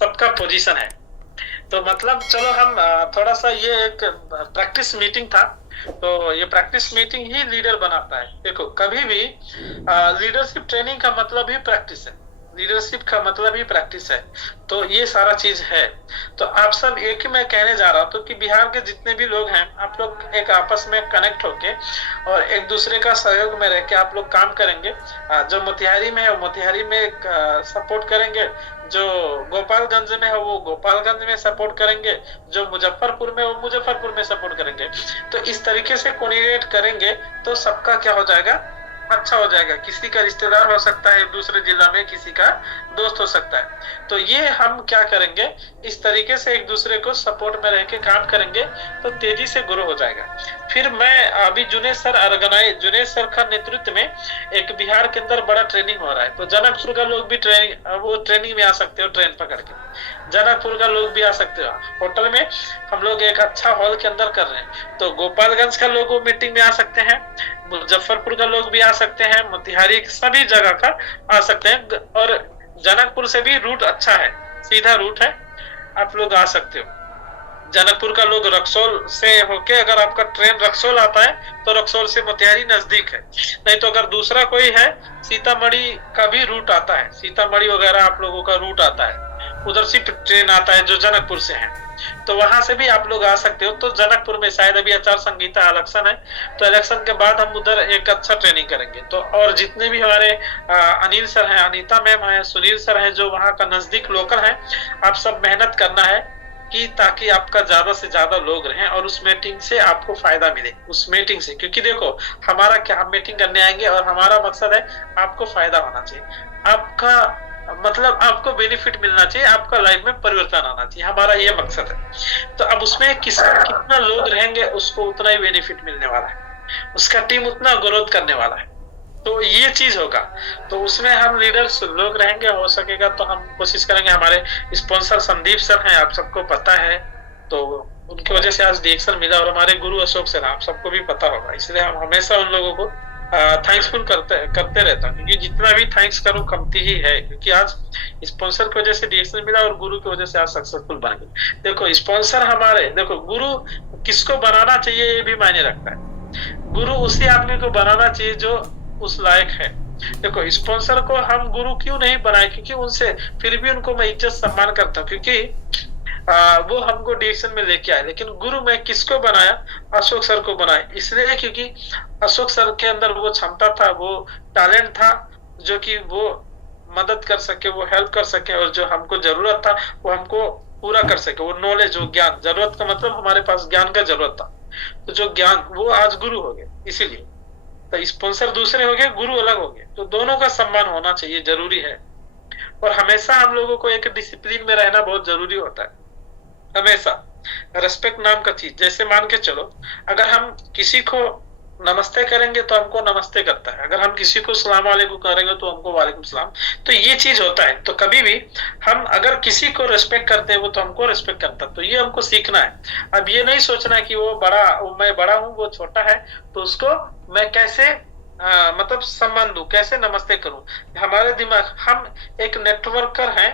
सबका पोजीशन है। तो मतलब चलो हम थोड़ा सा, ये एक प्रैक्टिस मीटिंग था, तो ये प्रैक्टिस मीटिंग ही लीडर बनाता है। देखो कभी भी लीडरशिप ट्रेनिंग का मतलब ही प्रैक्टिस है, लीडरशिप का मतलब ही प्रैक्टिस है। तो ये सारा चीज है। तो आप सब, एक ही मैं कहने जा रहा हूँ कि बिहार के जितने भी लोग हैं, आप लोग एक आपस में कनेक्ट होके और एक दूसरे का सहयोग में रह के आप लोग काम करेंगे। जो मोतिहारी में है वो मोतिहारी में सपोर्ट करेंगे, जो गोपालगंज में है वो गोपालगंज में सपोर्ट करेंगे, जो मुजफ्फरपुर में वो मुजफ्फरपुर में सपोर्ट करेंगे। तो इस तरीके से कोऑर्डिनेट करेंगे तो सबका क्या हो जाएगा, अच्छा हो जाएगा। किसी का रिश्तेदार हो सकता है दूसरे जिला में, किसी का दोस्त हो सकता है। तो ये हम क्या करेंगे, इस तरीके से एक दूसरे को सपोर्ट में रह के काम करेंगे तो तेजी से ग्रो हो जाएगा। फिर मैं अभी जुनेद सर का नेतृत्व में एक बिहार के अंदर बड़ा ट्रेनिंग हो रहा है। तो जनकपुर का लोग भी ट्रेनिंग में आ सकते हो, ट्रेन पकड़ के जनकपुर का लोग भी आ सकते हो। होटल में हम लोग एक अच्छा हॉल के अंदर कर रहे हैं, तो गोपालगंज का लोग वो मीटिंग में आ सकते हैं, मुजफ्फरपुर का लोग भी आ सकते हैं, मोतिहारी सभी जगह का आ सकते हैं। और जनकपुर से भी रूट अच्छा है, सीधा रूट है, आप लोग आ सकते हो। जनकपुर का लोग रक्सौल से होके, अगर आपका ट्रेन रक्सौल आता है तो रक्सौल से मोतिहारी नजदीक है। नहीं तो अगर दूसरा कोई है, सीतामढ़ी का भी रूट आता है, सीतामढ़ी वगैरह आप लोगों का रूट आता है, उधर से ट्रेन आता है जो जनकपुर से है, तो वहां से भी आप लोग आ सकते हो। तो जनकपुर में शायद अभी आचार संहिता इलेक्शन है, तो इलेक्शन के बाद हम उधर एक अच्छा ट्रेनिंग करेंगे। तो और जितने भी हमारे अनिल सर हैं, अनीता मैम है, सुनील सर है, जो वहाँ का नजदीक लोकल है, आप सब मेहनत करना है कि ताकि आपका ज्यादा से ज्यादा लोग रहें और उस मीटिंग से आपको फायदा मिले, उस मीटिंग से। क्योंकि देखो हमारा क्या, हम मीटिंग करने आएंगे और हमारा मकसद है आपको फायदा होना चाहिए, आपका मतलब आपको बेनिफिट मिलना चाहिए, आपका लाइफ में परिवर्तन आना चाहिए, हमारा ये मकसद है। तो अब उसमें कितना लोग रहेंगे उसको उतना ही बेनिफिट मिलने वाला है, उसका टीम उतना ग्रोथ करने वाला है। तो ये चीज होगा। तो उसमें हम लीडर्स लोग रहेंगे, हो सकेगा तो हम कोशिश करेंगे। हमारे स्पॉन्सर संदीप सर हैं, आप सबको पता है, तो उनकी वजह से आज डायरेक्शन मिला। और हमारे गुरु अशोक सर, आप सबको भी पता होगा, इसलिए हम हमेशा उन लोगों को थैंक्सफुल करते रहता हूँ, क्योंकि जितना भी थैंक्स करूँ कमती ही है। क्योंकि आज स्पॉन्सर की वजह से डायरेक्शन मिला और गुरु की वजह से आज सक्सेसफुल बन गए। देखो स्पॉन्सर हमारे, देखो गुरु किसको बनाना चाहिए ये भी मायने रखता है। गुरु उसी आदमी को बनाना चाहिए जो उस लायक है। देखो स्पॉन्सर को हम गुरु क्यों नहीं बनाए, क्योंकि उनसे फिर भी उनको मैं इज्जत सम्मान करता हूँ, क्योंकि वो हमको डायरेक्शन में लेके आए। लेकिन गुरु मैं किसको बनाया, अशोक सर को बनाया, इसलिए क्योंकि अशोक सर के अंदर वो क्षमता था, वो टैलेंट था, जो कि वो मदद कर सके, वो हेल्प कर सके, और जो हमको जरूरत था वो हमको पूरा कर सके। वो नॉलेज, वो ज्ञान, जरूरत का मतलब हमारे पास ज्ञान का जरूरत था, तो जो ज्ञान वो आज गुरु हो गए। इसीलिए तो स्पॉन्सर दूसरे हो गए, गुरु अलग हो गए, तो दोनों का सम्मान होना चाहिए, जरूरी है। और हमेशा हम लोगों को एक डिसिप्लिन में रहना बहुत जरूरी होता है। हमेशा रेस्पेक्ट नाम का चीज, जैसे मान के चलो, अगर हम किसी को नमस्ते करेंगे तो हमको नमस्ते करता है, अगर हम किसी को सलाम वालेकुम करेंगे तो हमको वालेकुम सलाम। तो ये चीज होता है। तो कभी भी हम अगर किसी को रेस्पेक्ट करते हैं वो तो हमको रेस्पेक्ट करता है, तो ये हमको सीखना है। अब ये नहीं सोचना कि मैं बड़ा हूँ वो छोटा है, तो उसको मैं कैसे मतलब सम्मान दूं, कैसे नमस्ते करूं। हमारे दिमाग, हम एक नेटवर्कर हैं,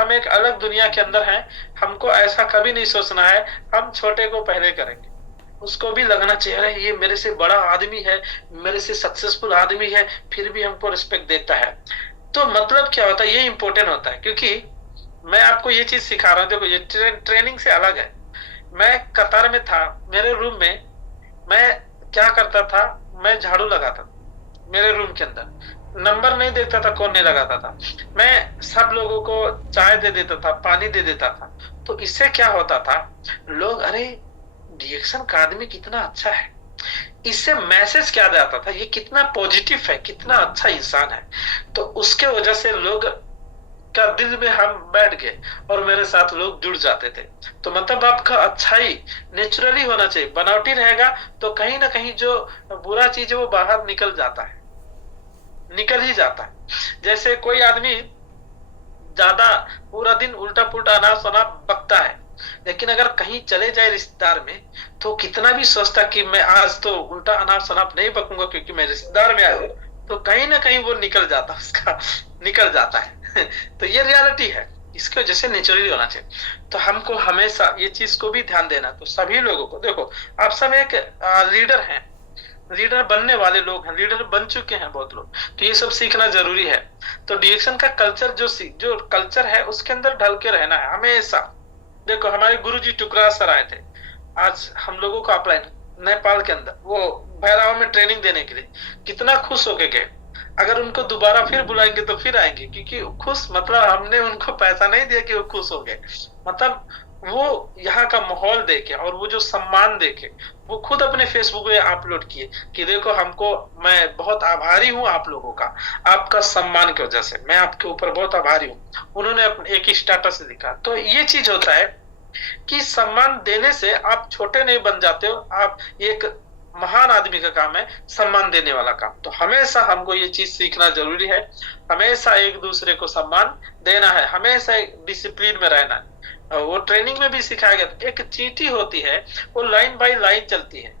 हम एक अलग दुनिया के अंदर हैं, हमको ऐसा कभी नहीं सोचना है हम छोटे को पहले करेंगे। उसको भी लगना चाहिए अरे ये मेरे से बड़ा आदमी है, मेरे से सक्सेसफुल आदमी है, फिर भी हमको रिस्पेक्ट देता है। तो मतलब क्या होता है, ये इंपॉर्टेंट होता है। क्योंकि मैं आपको ये चीज सिखा रहा हूँ, देखो ये ट्रेनिंग से अलग है। मैं कतार में था, मेरे रूम में मैं क्या करता था, मैं झाड़ू लगाता था मेरे रूम के अंदर, नंबर नहीं देखता था कौन नहीं लगाता था, मैं सब लोगों को चाय दे देता था, पानी दे देता था। तो इससे क्या होता था, लोग अरे डिएक्शन का आदमी कितना अच्छा है, इससे मैसेज क्या जाता था, ये कितना पॉजिटिव है, कितना अच्छा इंसान है। तो उसके वजह से लोग का दिल में हम बैठ गए और मेरे साथ लोग जुड़ जाते थे। तो मतलब आपका अच्छाई नेचुरली होना चाहिए, बनावटी रहेगा तो कहीं ना कहीं जो बुरा चीज है वो बाहर निकल जाता है, निकल ही जाता है। जैसे कोई आदमी ज्यादा पूरा दिन उल्टा पुल्टा अनाप शनाप बकता है, लेकिन अगर कहीं चले जाए रिश्तेदार में तो कितना भी सोचता कि मैं आज तो उल्टा अनाप शनाप नहीं बकूंगा क्योंकि मैं रिश्तेदार में आया हूं, तो कहीं ना कहीं वो निकल जाता, उसका निकल जाता है। तो ये रियलिटी है। इसकी वजह से नेचुरली होना चाहिए। तो हमको हमेशा ये चीज को भी ध्यान देना। तो सभी लोगों को देखो, आप सब एक लीडर हैं, लीडर बनने वाले लोग हैं, लीडर बन चुके हैं बहुत लोग, तो ये सब सीखना जरूरी है। तो डिएक्शन का कल्चर जो कल्चर है उसके अंदर ढल के रहना है हमेशा। देखो हमारे गुरुजी टुकराज सर आए थे आज हम लोगों को अपलाइन नेपाल के अंदर, वो भैरव में ट्रेनिंग देने के लिए, कितना खुश होके गए। अगर उनको दोबारा फिर बुलाएंगे तो फिर आएंगे, क्योंकि खुश मतलब हमने उनको पैसा नहीं दिया कि वो खुश हो गए, मतलब वो यहाँ का माहौल देखे और वो जो सम्मान देखे, वो खुद अपने फेसबुक पे अपलोड किए कि देखो हमको, मैं बहुत आभारी हूँ आप लोगों का, आपका सम्मान की वजह से मैं आपके ऊपर बहुत आभारी हूँ। उन्होंने अपने एक स्टेटस लिखा। तो ये चीज होता है कि सम्मान देने से आप छोटे नहीं बन जाते हो, आप एक महान आदमी का काम है सम्मान देने वाला काम। तो हमेशा हमको ये चीज सीखना जरूरी है, हमेशा एक दूसरे को सम्मान देना है, हमेशा डिसिप्लिन में रहना है। वो ट्रेनिंग में भी सिखाया गया। एक चींटी होती है, वो लाइन बाय लाइन चलती है,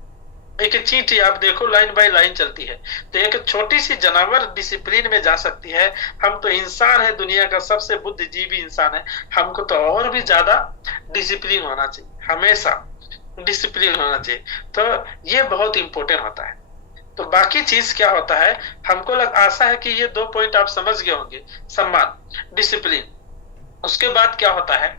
एक चींटी आप देखो लाइन बाय लाइन चलती है। तो एक छोटी सी जानवर डिसिप्लिन में जा सकती है, हम तो इंसान है, दुनिया का सबसे बुद्धिजीवी इंसान है, हमको तो और भी ज्यादा डिसिप्लिन होना चाहिए, हमेशा डिसिप्लिन होना चाहिए। तो ये बहुत इंपॉर्टेंट होता है। तो बाकी चीज क्या होता है, हमको आशा है कि ये 2 पॉइंट आप समझ गए होंगे, सम्मान, डिसिप्लिन। उसके बाद क्या होता है,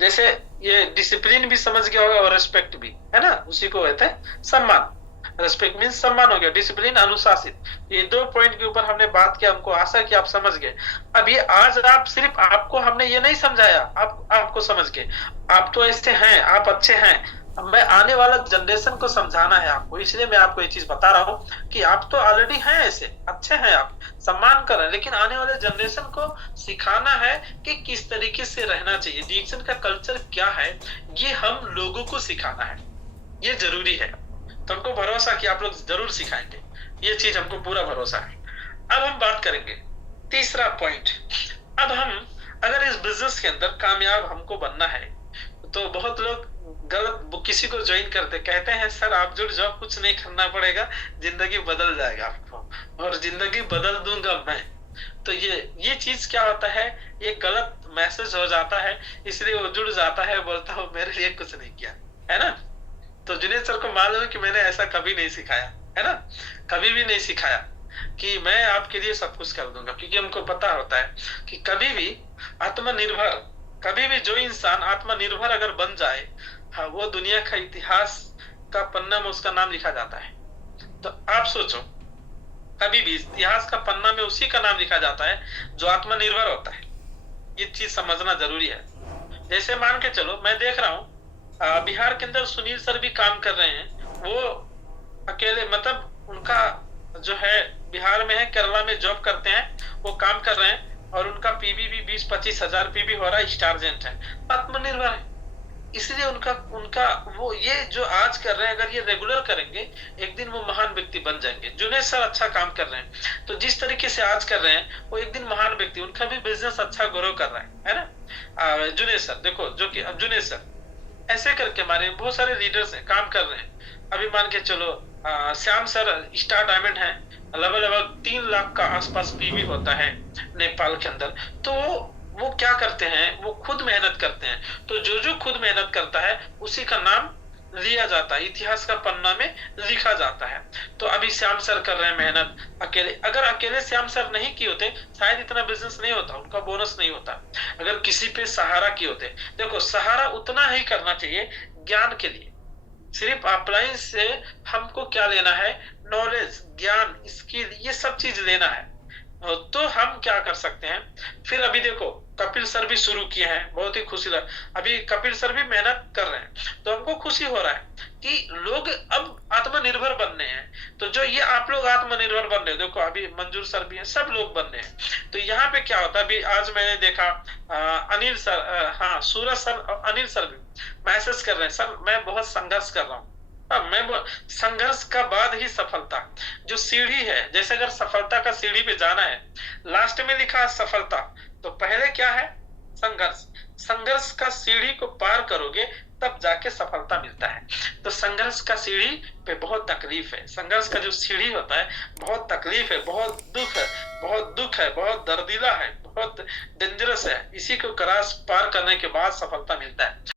जैसे ये डिसिप्लिन भी समझ गया होगा और रेस्पेक्ट भी, है ना, उसी को कहते हैं सम्मान। रेस्पेक्ट मीन्स सम्मान हो गया, डिसिप्लिन अनुशासित। ये 2 पॉइंट के ऊपर हमने बात किया, हमको आशा कि आप समझ गए। अब ये आज आप सिर्फ आपको हमने ये नहीं समझाया, आपको समझ गए, आप तो ऐसे हैं, आप अच्छे हैं। अब मैं आने वाला जनरेशन को समझाना है आपको, इसलिए मैं आपको ये चीज बता रहा हूँ कि आप तो ऑलरेडी हैं ऐसे, अच्छे हैं, आप सम्मान कर रहे हैं, लेकिन आने वाले जनरेशन को सिखाना है कि किस तरीके से रहना चाहिए, डिएक्शन का कल्चर क्या है, ये हम लोगों को सिखाना है, ये जरूरी है। तो हमको भरोसा कि आप लोग जरूर सिखाएंगे, ये चीज हमको पूरा भरोसा है। अब हम बात करेंगे तीसरा पॉइंट। अब हम अगर इस बिजनेस के अंदर कामयाब हमको बनना है, तो बहुत लोग गलत किसी को ज्वाइन करते, कहते हैं सर आप जुड़ जाओ, कुछ नहीं करना पड़ेगा, जिंदगी बदल जाएगा आपको और जिंदगी बदल दूंगा मैं। तो ये चीज क्या होता है, ये गलत मैसेज हो जाता है, इसलिए वो जुड़ जाता है, बोलता हूँ मेरे लिए कुछ नहीं किया, है ना। तो जुनेद सर को मालूम है कि मैंने ऐसा कभी नहीं सिखाया, है ना, कभी भी नहीं सिखाया कि मैं आपके लिए सब कुछ कर दूंगा, क्योंकि हमको पता होता है कि कभी भी आत्मनिर्भर, कभी भी जो इंसान आत्मनिर्भर अगर बन जाए, हाँ, वो दुनिया का इतिहास का पन्ना में उसका नाम लिखा जाता है। तो आप सोचो, कभी भी इतिहास का पन्ना में उसी का नाम लिखा जाता है जो आत्मनिर्भर होता है। ये चीज समझना जरूरी है। जैसे मान के चलो, मैं देख रहा हूँ बिहार के अंदर सुनील सर भी काम कर रहे हैं, वो अकेले, मतलब उनका जो है बिहार में है, केरला में जॉब करते हैं, वो काम कर रहे हैं और उनका पीबी भी 20-25 हजार पीबी हो रहा है, स्टारजेंट है, आत्मनिर्भर है। इसलिए उनका वो ये जो आज कर रहे हैं, अगर ये रेगुलर करेंगे, एक दिन वो महान व्यक्ति बन जाएंगे। जुनेद सर अच्छा काम कर रहे हैं, तो जिस तरीके से आज कर रहे हैं, वो एक दिन महान व्यक्ति, उनका भी बिजनेस अच्छा ग्रो कर रहा है ना। जुनेद सर देखो, जो कि अब जुनेद सर ऐसे करके हमारे बहुत सारे लीडर्स हैं, काम कर रहे हैं। अभी मान के चलो श्याम सर स्टार डायमंड है, लगभग 3 लाख का आसपास पीवी होता है नेपाल के अंदर। तो वो क्या करते हैं, वो खुद मेहनत करते हैं। तो जो खुद मेहनत करता है उसी का नाम लिया जाता है, इतिहास का पन्ना में लिखा जाता है। तो अभी श्याम सर कर रहे हैं मेहनत अकेले, अगर अकेले श्याम सर नहीं किए होते शायद इतना बिजनेस नहीं होता, उनका बोनस नहीं होता। अगर किसी पे सहारा किए होते, देखो सहारा उतना ही करना चाहिए ज्ञान के लिए। सिर्फ ऑफलाइन से हमको क्या लेना है, नॉलेज, ज्ञान, स्किल, ये सब चीज लेना है। तो हम क्या कर सकते हैं, फिर अभी देखो कपिल सर भी शुरू किए हैं, बहुत ही खुशी लग, अभी कपिल सर भी मेहनत कर रहे हैं। तो हमको खुशी हो रहा है कि लोग अब आत्मनिर्भर बनने हैं। तो जो ये आप लोग आत्मनिर्भर बन रहे हो, देखो अभी मंजूर सर भी हैं, सब लोग बन रहे हैं। तो यहाँ पे क्या होता है, अभी आज मैंने देखा अनिल सर, हाँ सूरज सर और अनिल सर भी मैसेज कर रहे हैं, सर मैं बहुत संघर्ष कर रहा हूँ। मैं संघर्ष का बाद ही सफलता, जो सीढ़ी है, जैसे अगर सफलता का सीढ़ी पे जाना है, लास्ट में लिखा है सफलता, तो पहले क्या है, संघर्ष। संघर्ष का सीढ़ी को पार करोगे तब जाके सफलता मिलता है। तो संघर्ष का सीढ़ी पे बहुत तकलीफ है, संघर्ष का जो सीढ़ी होता है बहुत तकलीफ है, बहुत दुख है, बहुत दुख है, बहुत दर्दीला है, बहुत डेंजरस है, इसी को क्रॉस पार करने के बाद सफलता मिलता है।